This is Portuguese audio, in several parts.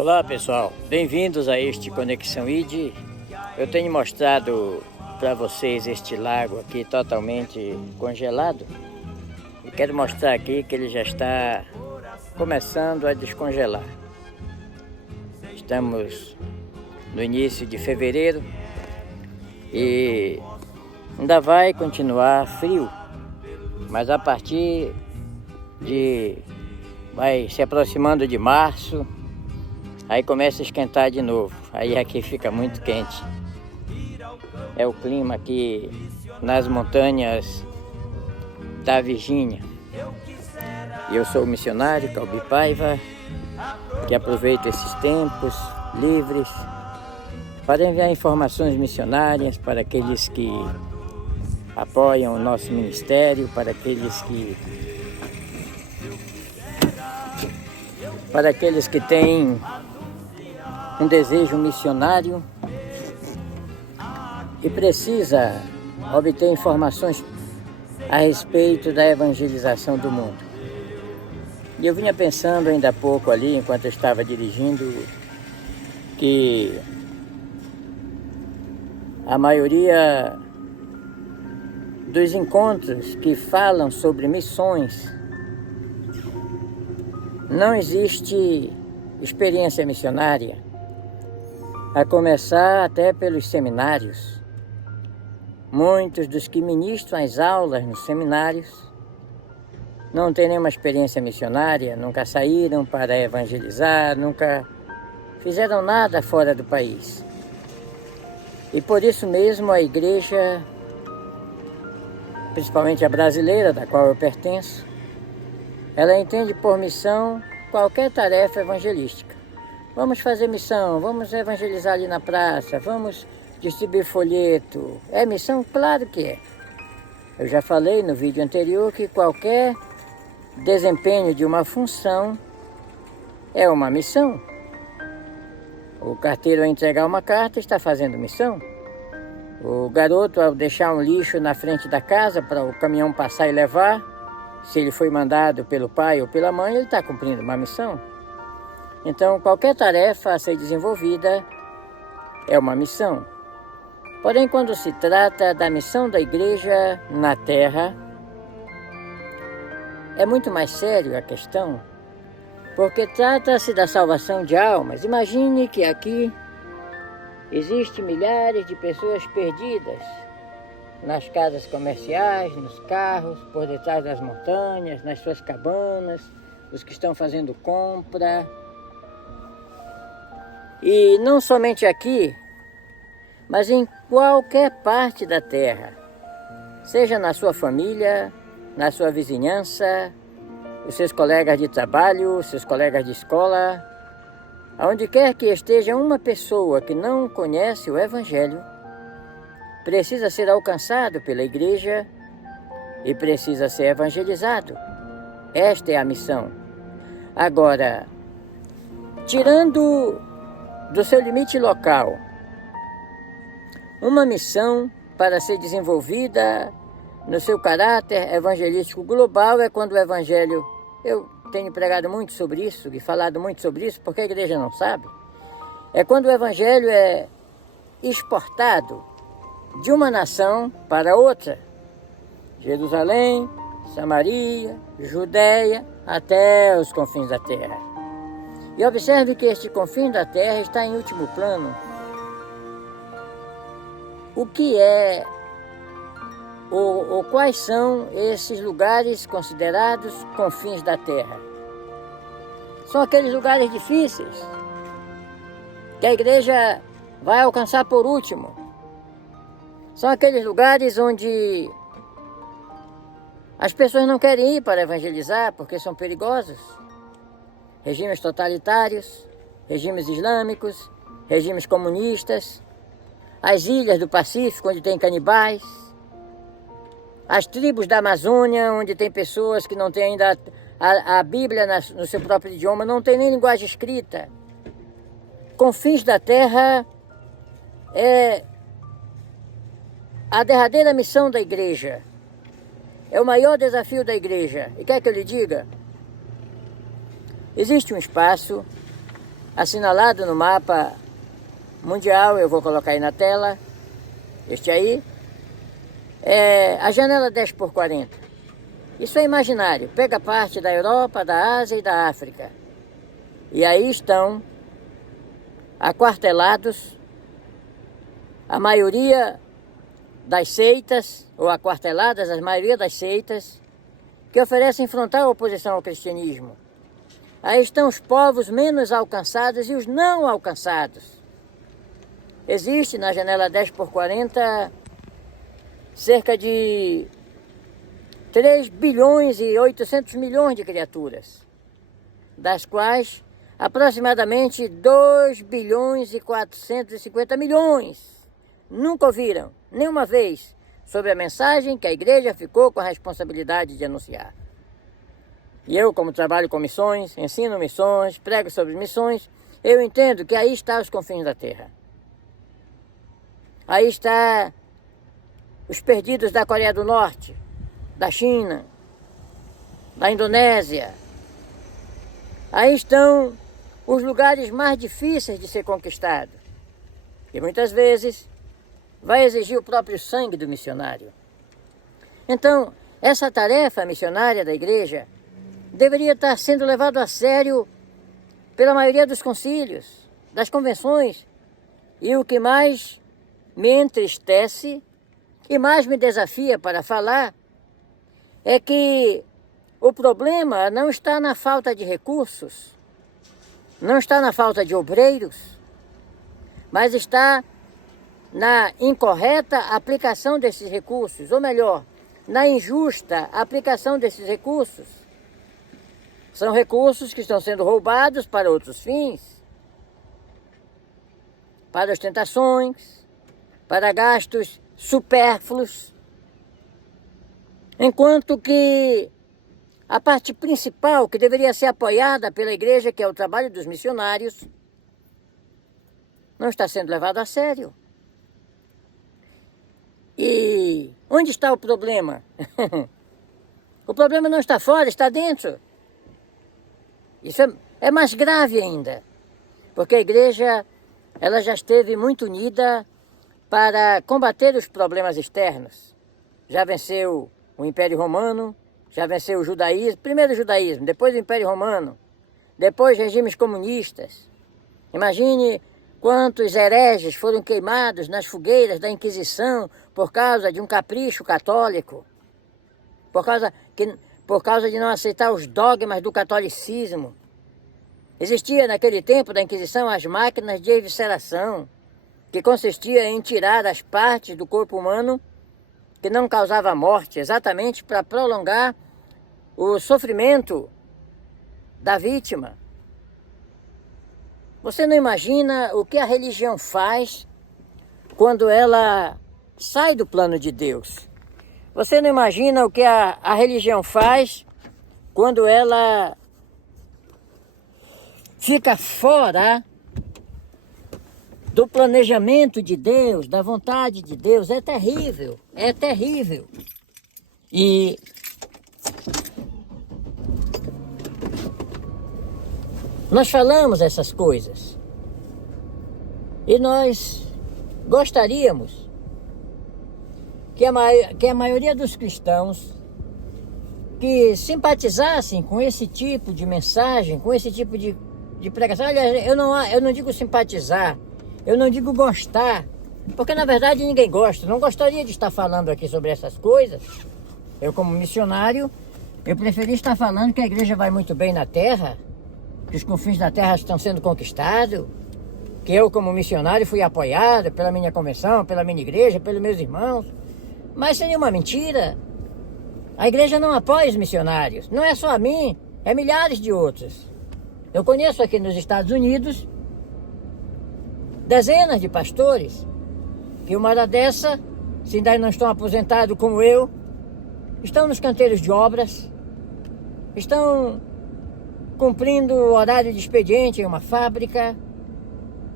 Olá pessoal, bem-vindos a este Conexão ID. Eu tenho mostrado para vocês este lago aqui totalmente congelado e quero mostrar aqui que ele já está começando a descongelar. Estamos no início de fevereiro e ainda vai continuar frio, mas a partir de vai se aproximando de março, aí começa a esquentar de novo, aí aqui fica muito quente. É o clima aqui nas montanhas da Virgínia. E eu sou o missionário Calbi Paiva, que aproveito esses tempos livres para enviar informações missionárias para aqueles que apoiam o nosso ministério, para aqueles que têm um desejo missionário e precisa obter informações a respeito da evangelização do mundo. E eu vinha pensando ainda há pouco ali, enquanto eu estava dirigindo, que a maioria dos encontros que falam sobre missões, não existe experiência missionária, a começar até pelos seminários. Muitos dos que ministram as aulas nos seminários não têm nenhuma experiência missionária, nunca saíram para evangelizar, nunca fizeram nada fora do país. E por isso mesmo a igreja, principalmente a brasileira, da qual eu pertenço, ela entende por missão qualquer tarefa evangelística. Vamos fazer missão, vamos evangelizar ali na praça, vamos distribuir folheto. É missão? Claro que é. Eu já falei no vídeo anterior que qualquer desempenho de uma função é uma missão. O carteiro, ao entregar uma carta, está fazendo missão. O garoto, ao deixar um lixo na frente da casa para o caminhão passar e levar, se ele foi mandado pelo pai ou pela mãe, ele está cumprindo uma missão. Então, qualquer tarefa a ser desenvolvida é uma missão. Porém, quando se trata da missão da igreja na terra, é muito mais sério a questão, porque trata-se da salvação de almas. Imagine que aqui existem milhares de pessoas perdidas nas casas comerciais, nos carros, por detrás das montanhas, nas suas cabanas, os que estão fazendo compra. E não somente aqui, mas em qualquer parte da terra, seja na sua família, na sua vizinhança, os seus colegas de trabalho, os seus colegas de escola, aonde quer que esteja uma pessoa que não conhece o Evangelho, precisa ser alcançado pela igreja e precisa ser evangelizado. Esta é a missão. Agora, tirando do seu limite local, uma missão para ser desenvolvida no seu caráter evangelístico global é quando o Evangelho, eu tenho pregado muito sobre isso e falado muito sobre isso, porque a igreja não sabe, é quando o Evangelho é exportado de uma nação para outra, Jerusalém, Samaria, Judéia, até os confins da terra. E observe que este confim da terra está em último plano. O que é, ou quais são esses lugares considerados confins da terra? São aqueles lugares difíceis, que a igreja vai alcançar por último. São aqueles lugares onde as pessoas não querem ir para evangelizar porque são perigosos. Regimes totalitários, regimes islâmicos, regimes comunistas, as ilhas do Pacífico onde tem canibais, as tribos da Amazônia onde tem pessoas que não têm ainda a Bíblia no seu próprio idioma, não tem nem linguagem escrita. Confins da terra é a derradeira missão da igreja. É o maior desafio da igreja. E quer que eu lhe diga? Existe um espaço assinalado no mapa mundial, eu vou colocar aí na tela, este aí, é a janela 10x40. Isso é imaginário, pega parte da Europa, da Ásia e da África. E aí estão aquartelados a maioria das seitas, ou aquarteladas a maioria das seitas, que oferecem frontal oposição ao cristianismo. Aí estão os povos menos alcançados e os não alcançados. Existe na janela 10x40 cerca de 3 bilhões e 800 milhões de criaturas, das quais aproximadamente 2 bilhões e 450 milhões nunca ouviram, nenhuma vez, sobre a mensagem que a igreja ficou com a responsabilidade de anunciar. E eu, como trabalho com missões, ensino missões, prego sobre missões, eu entendo que aí está os confins da terra. Aí está os perdidos da Coreia do Norte, da China, da Indonésia. Aí estão os lugares mais difíceis de ser conquistados. E muitas vezes vai exigir o próprio sangue do missionário. Então, essa tarefa missionária da igreja deveria estar sendo levada a sério pela maioria dos concílios, das convenções. E o que mais me entristece e mais me desafia para falar é que o problema não está na falta de recursos, não está na falta de obreiros, mas está na incorreta aplicação desses recursos, ou melhor, na injusta aplicação desses recursos. São recursos que estão sendo roubados para outros fins, para ostentações, para gastos supérfluos, enquanto que a parte principal que deveria ser apoiada pela igreja, que é o trabalho dos missionários, não está sendo levado a sério. E onde está o problema? O problema não está fora, está dentro. Isso é mais grave ainda, porque a igreja ela já esteve muito unida para combater os problemas externos. Já venceu o Império Romano, já venceu o judaísmo, primeiro o judaísmo, depois o Império Romano, depois regimes comunistas. Imagine quantos hereges foram queimados nas fogueiras da Inquisição por causa de um capricho católico, por causa de não aceitar os dogmas do catolicismo. Existia naquele tempo da Inquisição as máquinas de evisceração, que consistia em tirar as partes do corpo humano que não causava morte, exatamente para prolongar o sofrimento da vítima. Você não imagina o que a religião faz quando ela sai do plano de Deus. Você não imagina o que a religião faz quando ela fica fora do planejamento de Deus, da vontade de Deus. É terrível, é terrível. E nós falamos essas coisas e nós gostaríamos que a maioria dos cristãos que simpatizassem com esse tipo de mensagem, com esse tipo de pregação. Aliás, eu não digo simpatizar, eu não digo gostar, porque na verdade ninguém gosta. Não gostaria de estar falando aqui sobre essas coisas. Eu, como missionário, eu preferi estar falando que a igreja vai muito bem na terra, que os confins da terra estão sendo conquistados, que eu, como missionário, fui apoiado pela minha convenção, pela minha igreja, pelos meus irmãos. Mas seria uma mentira. A igreja não apoia os missionários. Não é só a mim, é milhares de outros. Eu conheço aqui nos Estados Unidos dezenas de pastores que uma hora dessa, se ainda não estão aposentados como eu, estão nos canteiros de obras, estão cumprindo o horário de expediente em uma fábrica,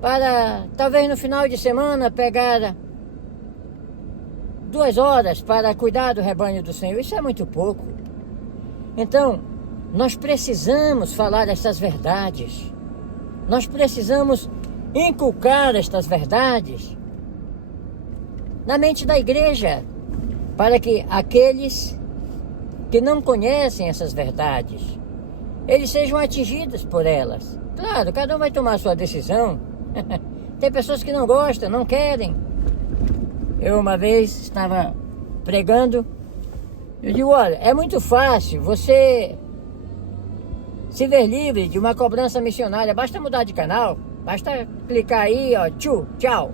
para talvez no final de semana pegar 2 horas para cuidar do rebanho do Senhor. Isso é muito pouco. Então, nós precisamos falar essas verdades. nós precisamos inculcar estas verdades na mente da igreja, para que aqueles que não conhecem essas verdades, eles sejam atingidos por elas. Claro, cada um vai tomar a sua decisão. Tem pessoas que não gostam, não querem. Eu uma vez estava pregando, eu digo, olha, é muito fácil você se ver livre de uma cobrança missionária, basta mudar de canal, basta clicar aí, ó, tchau.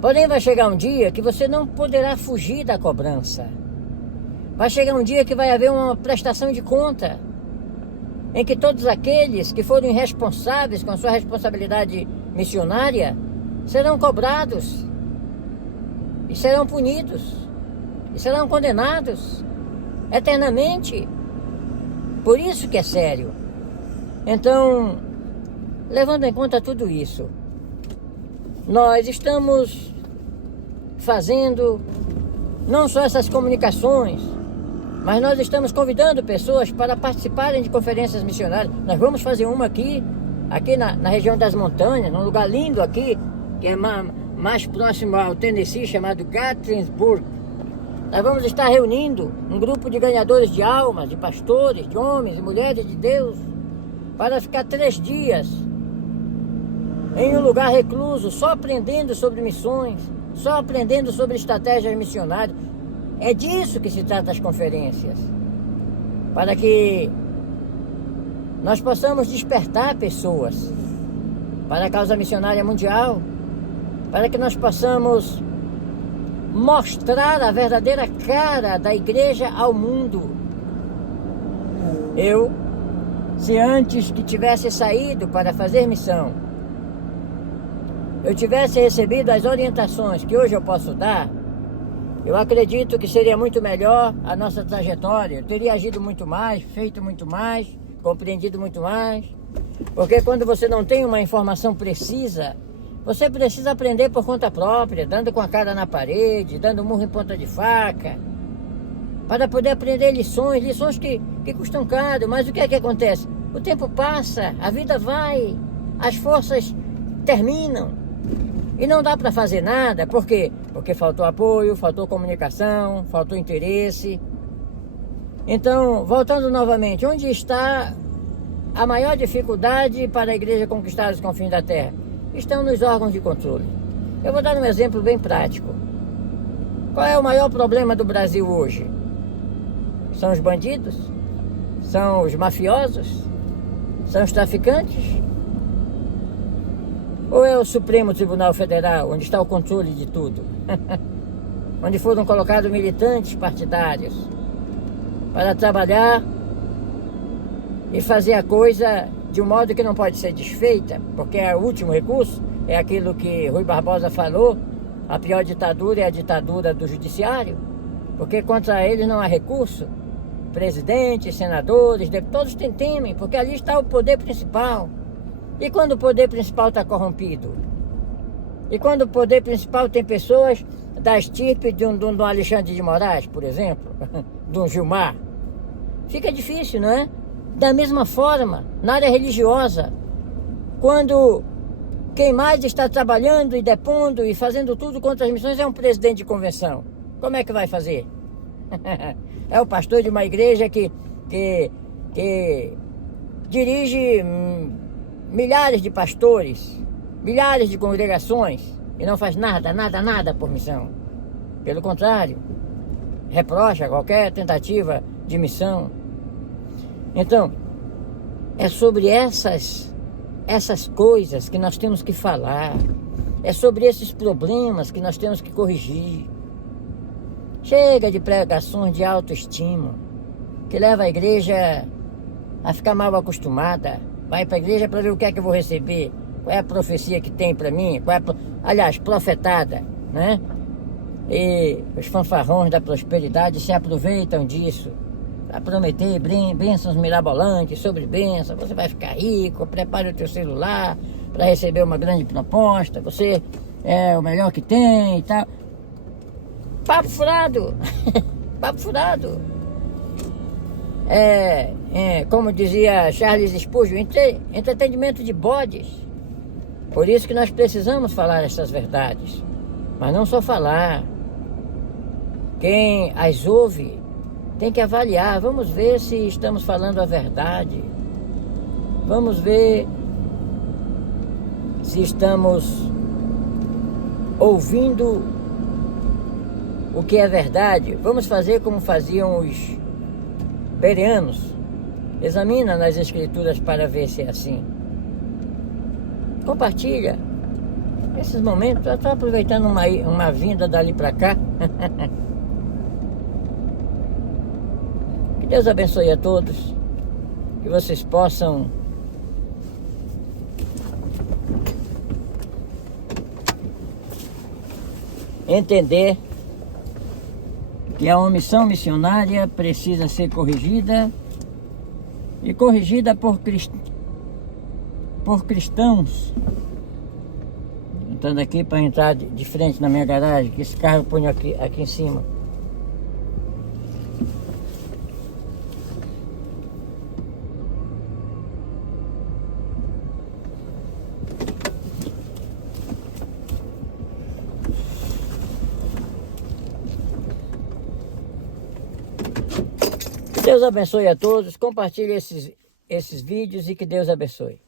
Porém, vai chegar um dia que você não poderá fugir da cobrança. Vai chegar um dia que vai haver uma prestação de conta, em que todos aqueles que foram irresponsáveis com a sua responsabilidade missionária serão cobrados, e serão punidos, e serão condenados eternamente. Por isso que é sério. Então, levando em conta tudo isso, nós estamos fazendo não só essas comunicações, mas nós estamos convidando pessoas para participarem de conferências missionárias. Nós vamos fazer uma aqui na região das montanhas, num lugar lindo aqui, que é mais próximo ao Tennessee, chamado Gatlinburg. Nós vamos estar reunindo um grupo de ganhadores de almas, de pastores, de homens e mulheres de Deus, para ficar 3 dias em um lugar recluso, só aprendendo sobre missões, só aprendendo sobre estratégias missionárias. É disso que se trata as conferências, para que nós possamos despertar pessoas para a causa missionária mundial, para que nós possamos mostrar a verdadeira cara da igreja ao mundo. Se antes que tivesse saído para fazer missão, eu tivesse recebido as orientações que hoje eu posso dar, eu acredito que seria muito melhor a nossa trajetória. Eu teria agido muito mais, feito muito mais, compreendido muito mais. Porque quando você não tem uma informação precisa, você precisa aprender por conta própria, dando com a cara na parede, dando murro em ponta de faca, para poder aprender lições que custam caro. Mas o que é que acontece? O tempo passa, a vida vai, as forças terminam. E não dá para fazer nada, por quê? Porque faltou apoio, faltou comunicação, faltou interesse. Então, voltando novamente, onde está a maior dificuldade para a igreja conquistar os confins da terra? Estão nos órgãos de controle. Eu vou dar um exemplo bem prático. Qual é o maior problema do Brasil hoje? São os bandidos? São os mafiosos? São os traficantes? Ou é o Supremo Tribunal Federal, onde está o controle de tudo? Onde foram colocados militantes partidários para trabalhar e fazer a coisa de um modo que não pode ser desfeita, porque é o último recurso, é aquilo que Rui Barbosa falou, a pior ditadura é a ditadura do judiciário, porque contra eles não há recurso. Presidentes, senadores, todos temem, porque ali está o poder principal. E quando o poder principal está corrompido? E quando o poder principal tem pessoas da estirpe de um Alexandre de Moraes, por exemplo, de um Gilmar? Fica difícil, não é? Da mesma forma, na área religiosa, quando quem mais está trabalhando e depondo e fazendo tudo contra as missões é um presidente de convenção, como é que vai fazer? É o pastor de uma igreja que dirige milhares de pastores, milhares de congregações e não faz nada por missão. Pelo contrário, reprocha qualquer tentativa de missão. Então, é sobre essas coisas que nós temos que falar. É sobre esses problemas que nós temos que corrigir. Chega de pregações de autoestima, que leva a igreja a ficar mal acostumada. Vai para a igreja para ver o que é que eu vou receber, qual é a profecia que tem para mim, aliás, profetada, né? E os fanfarrões da prosperidade se aproveitam disso para prometer bênçãos mirabolantes sobre bênçãos. Você vai ficar rico, prepare o teu celular para receber uma grande proposta, você é o melhor que tem e tal. Papo furado. Papo furado. como dizia Charles Spurgeon, entretenimento de bodes. Por isso que nós precisamos falar essas verdades, mas não só falar. Quem as ouve tem que avaliar. Vamos ver se estamos falando a verdade. Vamos ver se estamos ouvindo o que é verdade. Vamos fazer como faziam os bereanos. Examina nas escrituras para ver se é assim. Compartilha. Esses momentos, eu estou aproveitando uma vinda dali para cá. Que Deus abençoe a todos. Que vocês possam entender que a omissão missionária precisa ser corrigida e corrigida por cristãos. Entrando aqui para entrar de frente na minha garagem, que esse carro eu ponho aqui em cima. Deus abençoe a todos, compartilhe esses vídeos e que Deus abençoe.